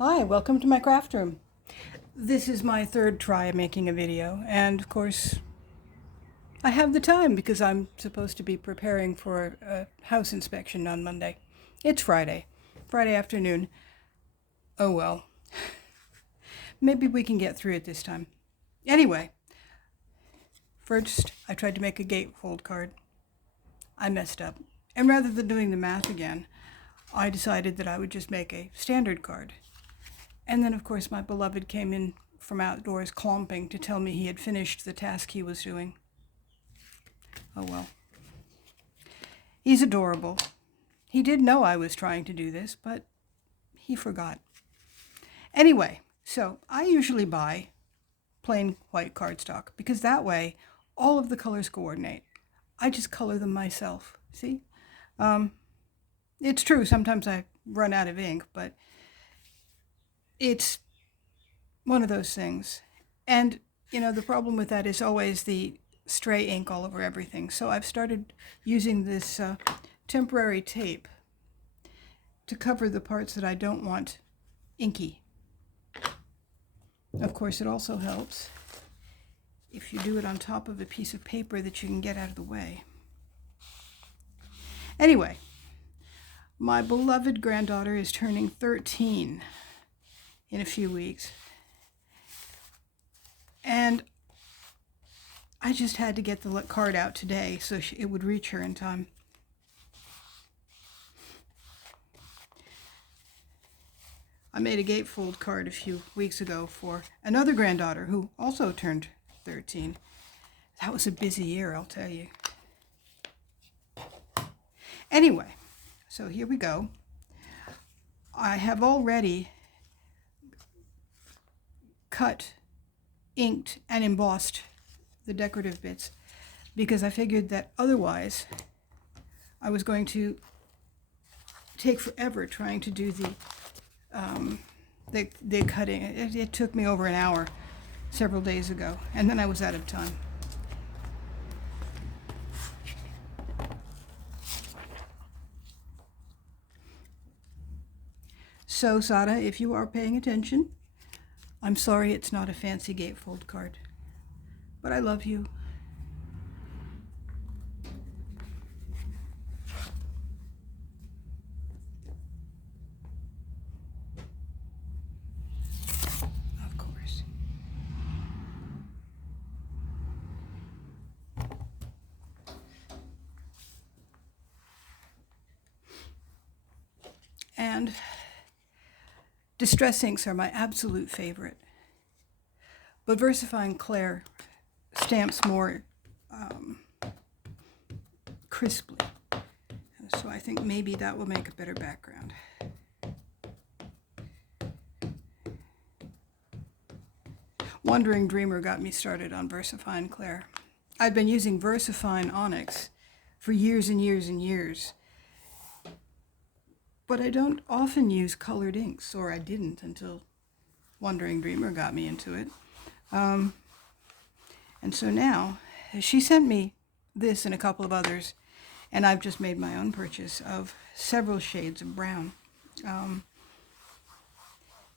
Hi, welcome to my craft room. This is my third try at making a video, and of course, I have the time because I'm supposed to be preparing for a house inspection on Monday. It's Friday afternoon. Oh well, maybe we can get through it this time. Anyway, first I tried to make a gatefold card. I messed up, and rather than doing the math again, I decided that I would just make a standard card. And then, of course, my beloved came in from outdoors clomping to tell me he had finished the task he was doing. Oh well. He's adorable. He did know I was trying to do this, but he forgot. Anyway, so I usually buy plain white cardstock because that way all of the colors coordinate. I just color them myself. See? It's true, sometimes I run out of ink, but it's one of those things. And, the problem with that is always the stray ink all over everything. So I've started using this temporary tape to cover the parts that I don't want inky. Of course, it also helps if you do it on top of a piece of paper that you can get out of the way. Anyway, my beloved granddaughter is turning 13 in a few weeks. And I just had to get the card out today so it would reach her in time. I made a gatefold card a few weeks ago for another granddaughter who also turned 13. That was a busy year, I'll tell you. Anyway, so here we go. I have already cut, inked, and embossed the decorative bits because I figured that otherwise I was going to take forever trying to do the cutting. It took me over an hour several days ago, and then I was out of time. So, Sada, if you are paying attention, I'm sorry it's not a fancy gatefold card, but I love you. Of course. And distress inks are my absolute favorite. But VersaFine Clair stamps more crisply. So I think maybe that will make a better background. Wandering Dreamer got me started on VersaFine Clair. I'd been using VersaFine Onyx for years and years and years. But I don't often use colored inks, or I didn't until Wandering Dreamer got me into it. And so now, she sent me this and a couple of others, and I've just made my own purchase of several shades of brown.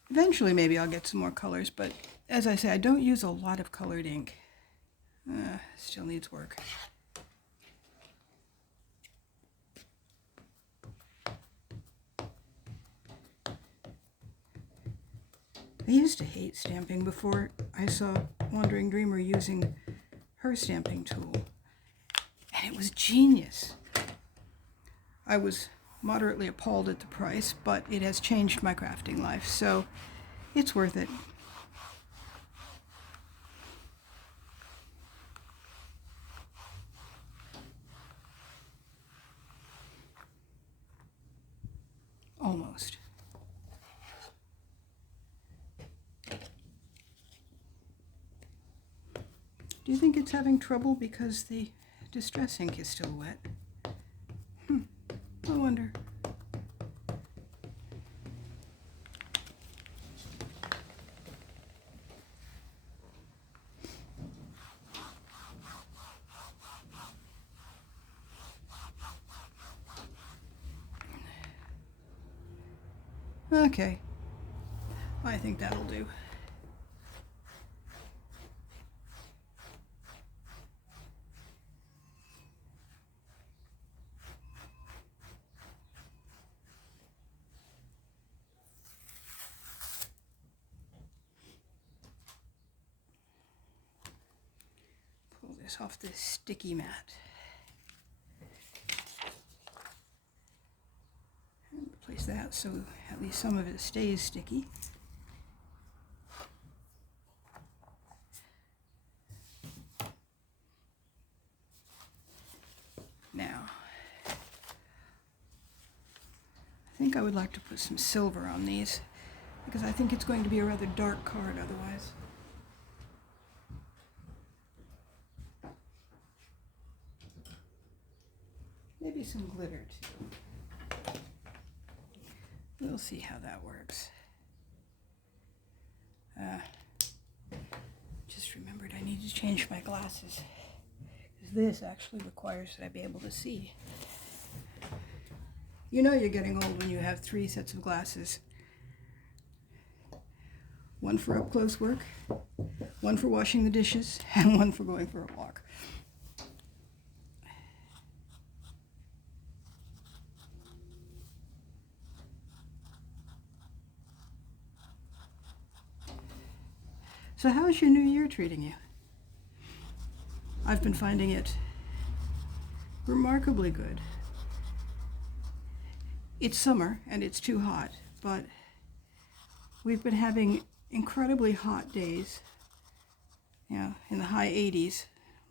Eventually maybe I'll get some more colors, but as I say, I don't use a lot of colored ink. Still needs work. I used to hate stamping before I saw Wandering Dreamer using her stamping tool, and it was genius. I was moderately appalled at the price, but it has changed my crafting life, so it's worth it. Almost. Do you think it's having trouble because the distress ink is still wet? I wonder. Okay. I think that'll do. Pull this off this sticky mat. And place that so at least some of it stays sticky. Now, I think I would like to put some silver on these because I think it's going to be a rather dark card otherwise. Maybe some glitter too. We'll see how that works. Just remembered I need to change my glasses. This actually requires that I be able to see. You know you're getting old when you have 3 sets of glasses. One for up close work, one for washing the dishes, and one for going for a walk. So how's your new year treating you? I've been finding it remarkably good. It's summer and it's too hot, but we've been having incredibly hot days, in the high 80s,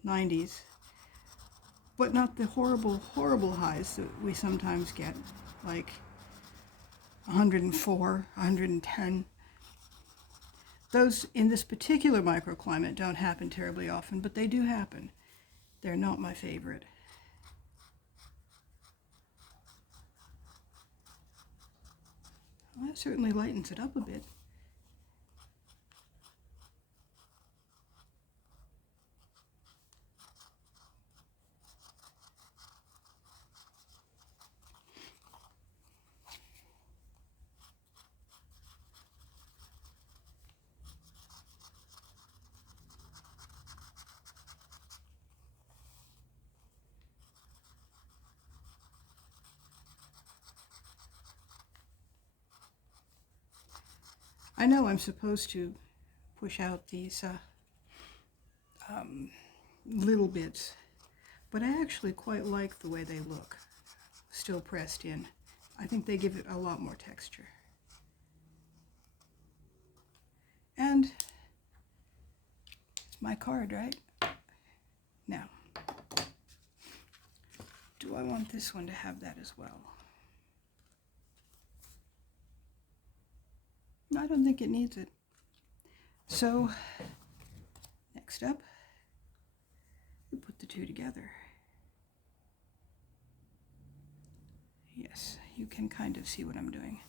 90s, but not the horrible, horrible highs that we sometimes get, like 104, 110. Those in this particular microclimate don't happen terribly often, but they do happen. They're not my favorite. Well, that certainly lightens it up a bit. I know I'm supposed to push out these little bits, but I actually quite like the way they look, still pressed in. I think they give it a lot more texture. And it's my card, right? Now, do I want this one to have that as well? I don't think it needs it. So, next up, we put the two together. Yes, you can kind of see what I'm doing.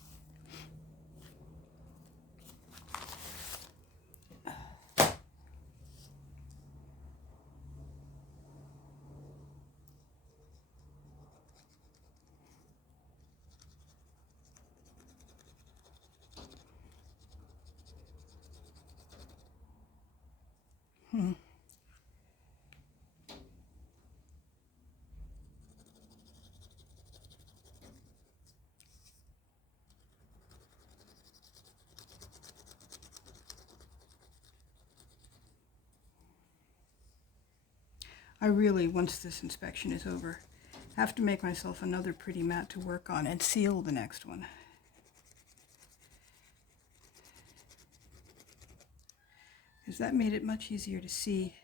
I really, once this inspection is over, have to make myself another pretty mat to work on and seal the next one. Because that made it much easier to see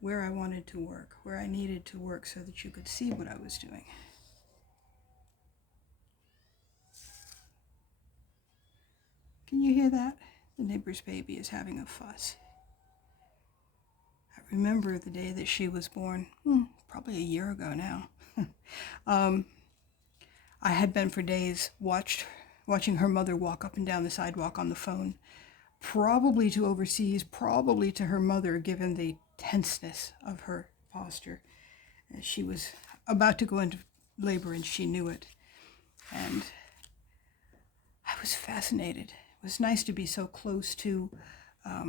where I wanted to work, where I needed to work so that you could see what I was doing. Can you hear that? The neighbor's baby is having a fuss. I remember the day that she was born, probably a year ago now. I had been for days watching her mother walk up and down the sidewalk on the phone, probably to overseas, probably to her mother, given the tenseness of her posture. She was about to go into labor and she knew it. And I was fascinated was nice to be so close to, I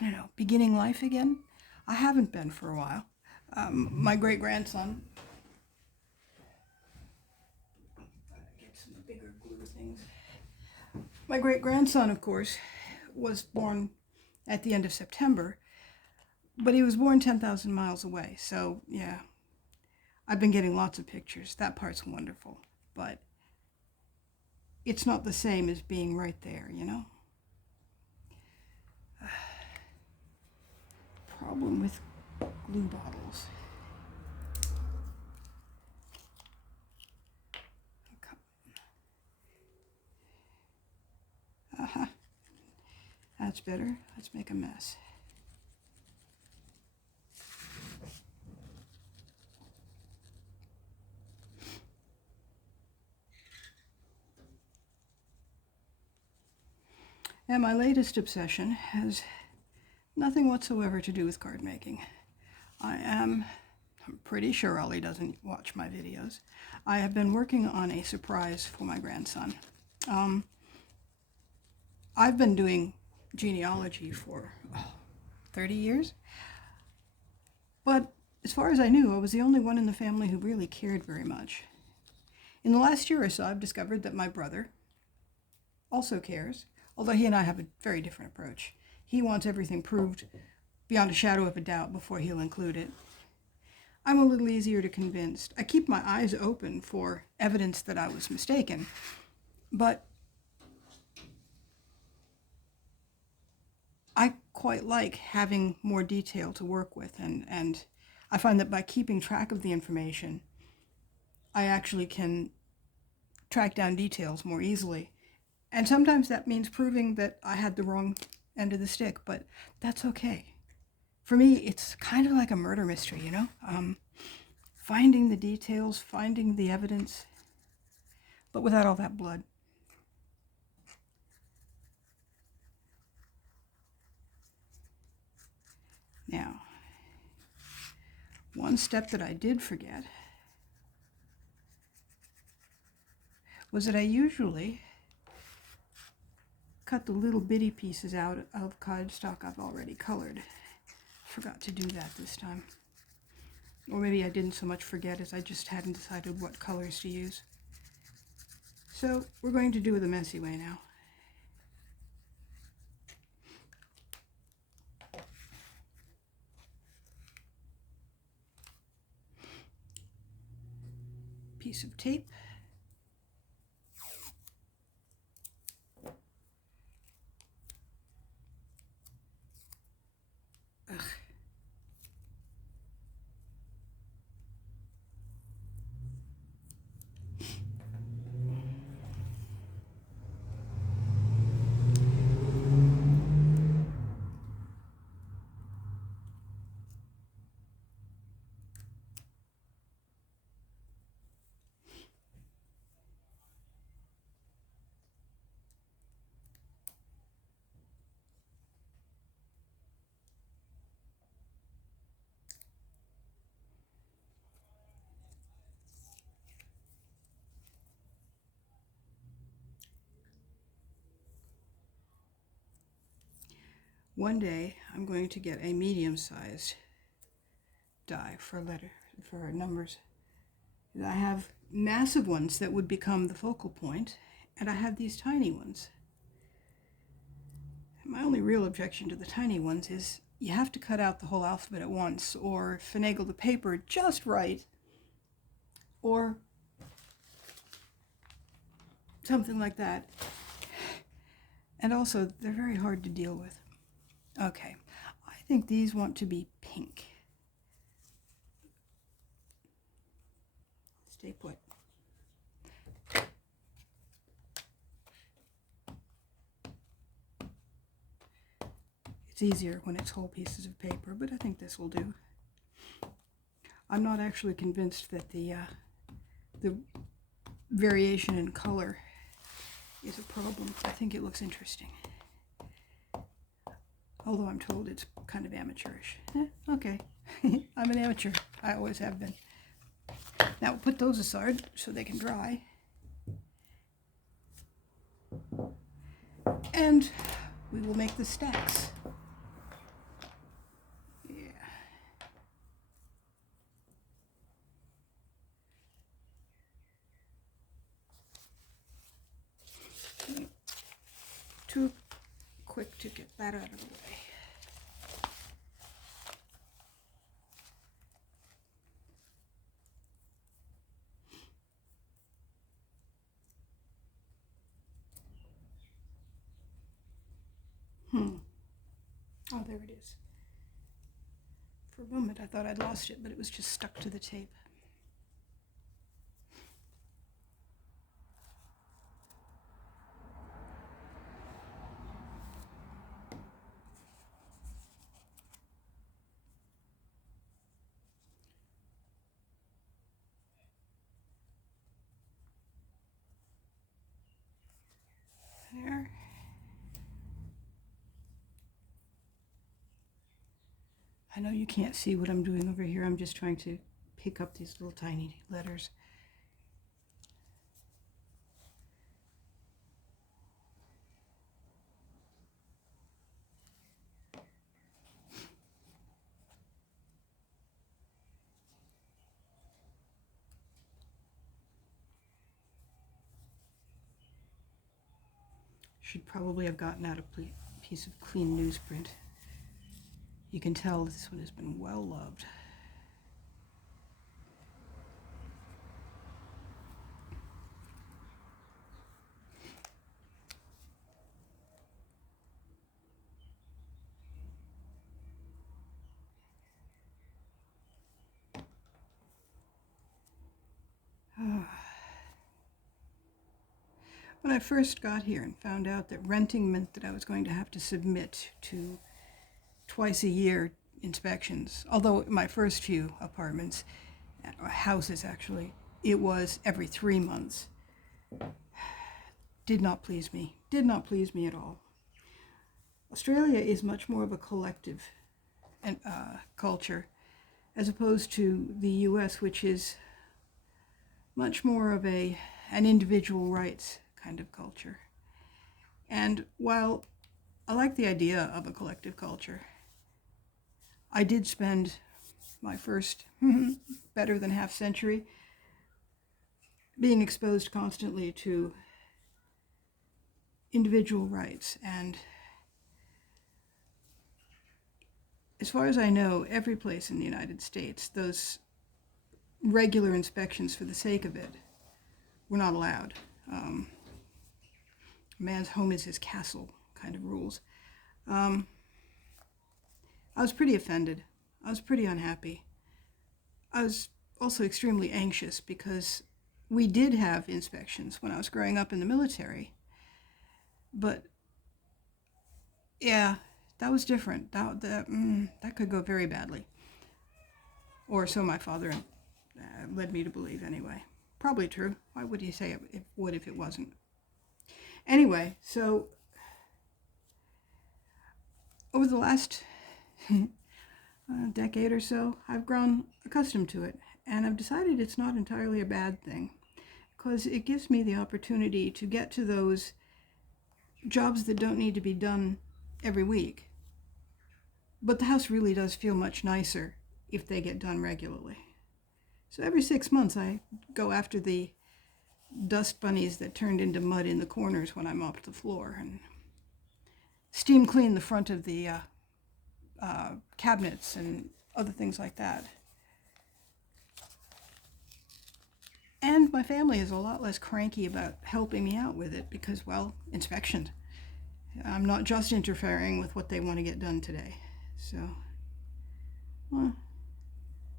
don't know, beginning life again. I haven't been for a while. My great-grandson, get some bigger glue things. My great-grandson, of course, was born at the end of September, but he was born 10,000 miles away. So, yeah, I've been getting lots of pictures. That part's wonderful. But it's not the same as being right there, you know? Problem with glue bottles. Uh-huh. That's better. Let's make a mess. And my latest obsession has nothing whatsoever to do with card making. I'm pretty sure Ollie doesn't watch my videos. I have been working on a surprise for my grandson. I've been doing genealogy for 30 years, but as far as I knew, I was the only one in the family who really cared very much. In the last year or so, I've discovered that my brother also cares, although he and I have a very different approach. He wants everything proved beyond a shadow of a doubt before he'll include it. I'm a little easier to convince. I keep my eyes open for evidence that I was mistaken, but I quite like having more detail to work with, and I find that by keeping track of the information, I actually can track down details more easily. And sometimes that means proving that I had the wrong end of the stick, but that's okay. For me, it's kind of like a murder mystery, you know? Finding the details, finding the evidence, but without all that blood. Now, one step that I did forget was that I usually cut the little bitty pieces out of cardstock I've already colored. Forgot to do that this time. Or maybe I didn't so much forget as I just hadn't decided what colors to use. So we're going to do it the messy way now. Piece of tape. Ugh. One day I'm going to get a medium-sized die for numbers. I have massive ones that would become the focal point, and I have these tiny ones. My only real objection to the tiny ones is you have to cut out the whole alphabet at once, or finagle the paper just right, or something like that. And also, they're very hard to deal with. Okay, I think these want to be pink. Stay put. It's easier when it's whole pieces of paper, but I think this will do. I'm not actually convinced that the variation in color is a problem. I think it looks interesting. Although I'm told it's kind of amateurish. Okay, I'm an amateur. I always have been. Now we'll put those aside so they can dry. And we will make the stacks. Yeah. Too quick to get that out of the way. Oh, there it is. For a moment I thought I'd lost it, but it was just stuck to the tape. There. I know you can't see what I'm doing over here. I'm just trying to pick up these little tiny letters. Should probably have gotten out a piece of clean newsprint. You can tell this one has been well loved. When I first got here and found out that renting meant that I was going to have to submit to twice a year inspections, although my first few apartments, or houses actually, it was every 3 months, did not please me. Did not please me at all. Australia is much more of a collective culture as opposed to the US, which is much more of an individual rights kind of culture. And while I like the idea of a collective culture, I did spend my first better than half century being exposed constantly to individual rights. And as far as I know, every place in the United States, those regular inspections for the sake of it were not allowed. Man's home is his castle kind of rules. I was pretty offended. I was pretty unhappy. I was also extremely anxious because we did have inspections when I was growing up in the military. But yeah, that was different. That could go very badly. Or so my father led me to believe anyway. Probably true. Why would he say it would if it wasn't? Anyway, so over the last decade or so, I've grown accustomed to it, and I've decided it's not entirely a bad thing, because it gives me the opportunity to get to those jobs that don't need to be done every week. But the house really does feel much nicer if they get done regularly. So every 6 months I go after the dust bunnies that turned into mud in the corners when I mopped the floor, and steam clean the front of the cabinets and other things like that. And my family is a lot less cranky about helping me out with it because, well, inspections. I'm not just interfering with what they want to get done today. So, well,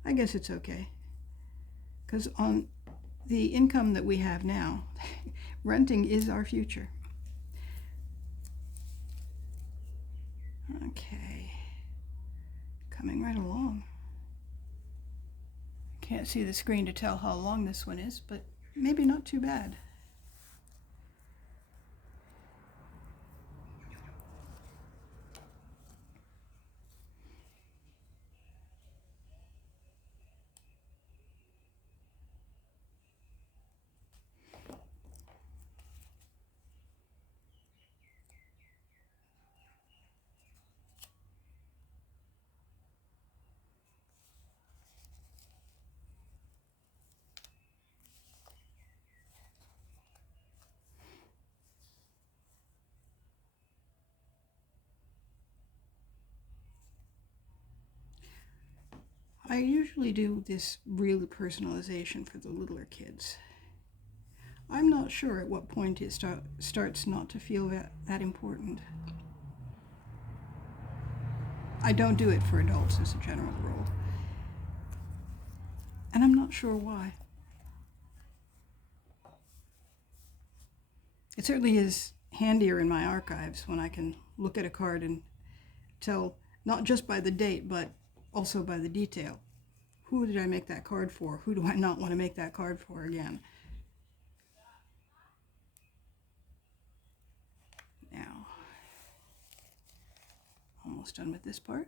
I guess it's okay. Because on the income that we have now, renting is our future. Okay. Coming right along. Can't see the screen to tell how long this one is, but maybe not too bad. I usually do this real personalization for the littler kids. I'm not sure at what point it starts not to feel that important. I don't do it for adults as a general rule. And I'm not sure why. It certainly is handier in my archives when I can look at a card and tell, not just by the date, but also by the detail. Who did I make that card for? Who do I not want to make that card for again? Now, almost done with this part.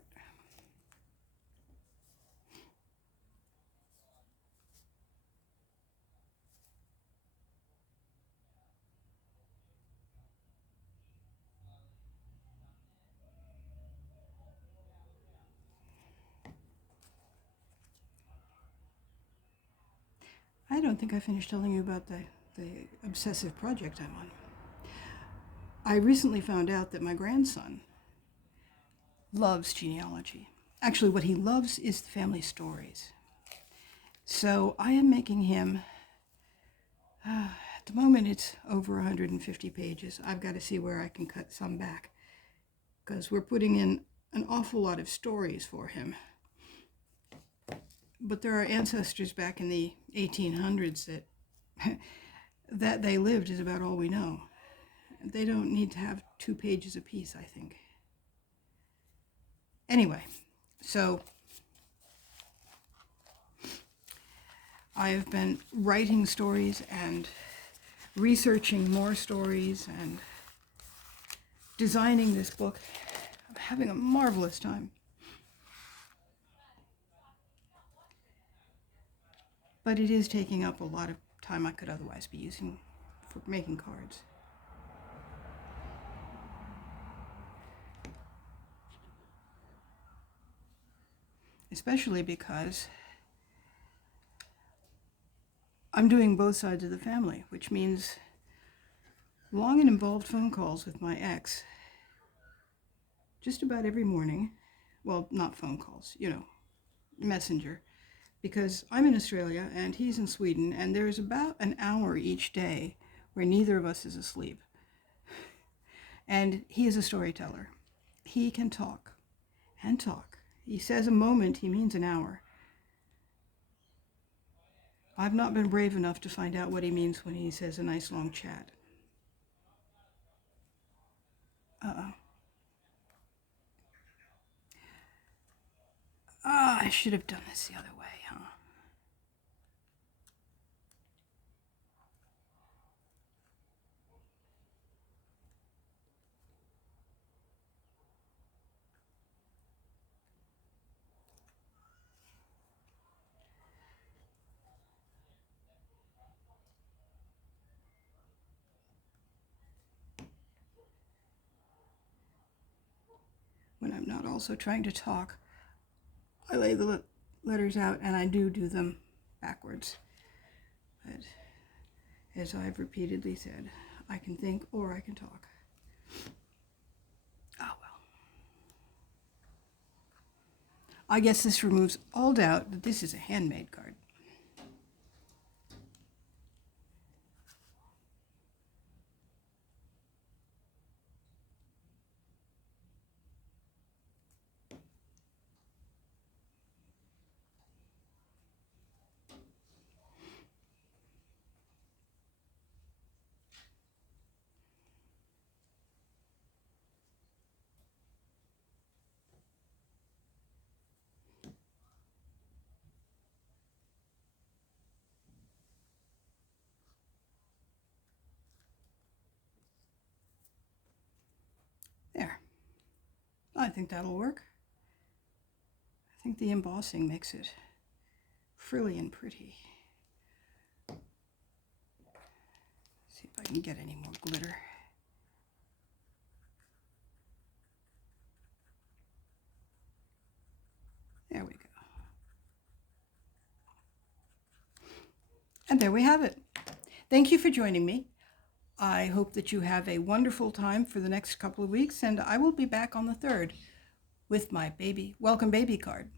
I don't think I finished telling you about the obsessive project I'm on. I recently found out that my grandson loves genealogy. Actually, what he loves is the family stories. So I am making him, at the moment it's over 150 pages. I've got to see where I can cut some back, because we're putting in an awful lot of stories for him. But there are ancestors back in the 1800s that they lived is about all we know. They don't need to have 2 pages apiece, I think. Anyway, so I've been writing stories and researching more stories and designing this book. I'm having a marvelous time. But it is taking up a lot of time I could otherwise be using for making cards. Especially because I'm doing both sides of the family, which means long and involved phone calls with my ex just about every morning. Well, not phone calls, messenger. Because I'm in Australia and he's in Sweden, and there's about an hour each day where neither of us is asleep. And he is a storyteller. He can talk and talk. He says a moment, he means an hour. I've not been brave enough to find out what he means when he says a nice long chat. I should have done this the other way, huh? When I'm not also trying to talk, I lay the letters out and I do them backwards. But as I've repeatedly said, I can think or I can talk. Oh well. I guess this removes all doubt that this is a handmade card. There. I think that'll work. I think the embossing makes it frilly and pretty. See if I can get any more glitter. There we go. And there we have it. Thank you for joining me. I hope that you have a wonderful time for the next couple of weeks, and I will be back on the 3rd with my welcome baby card.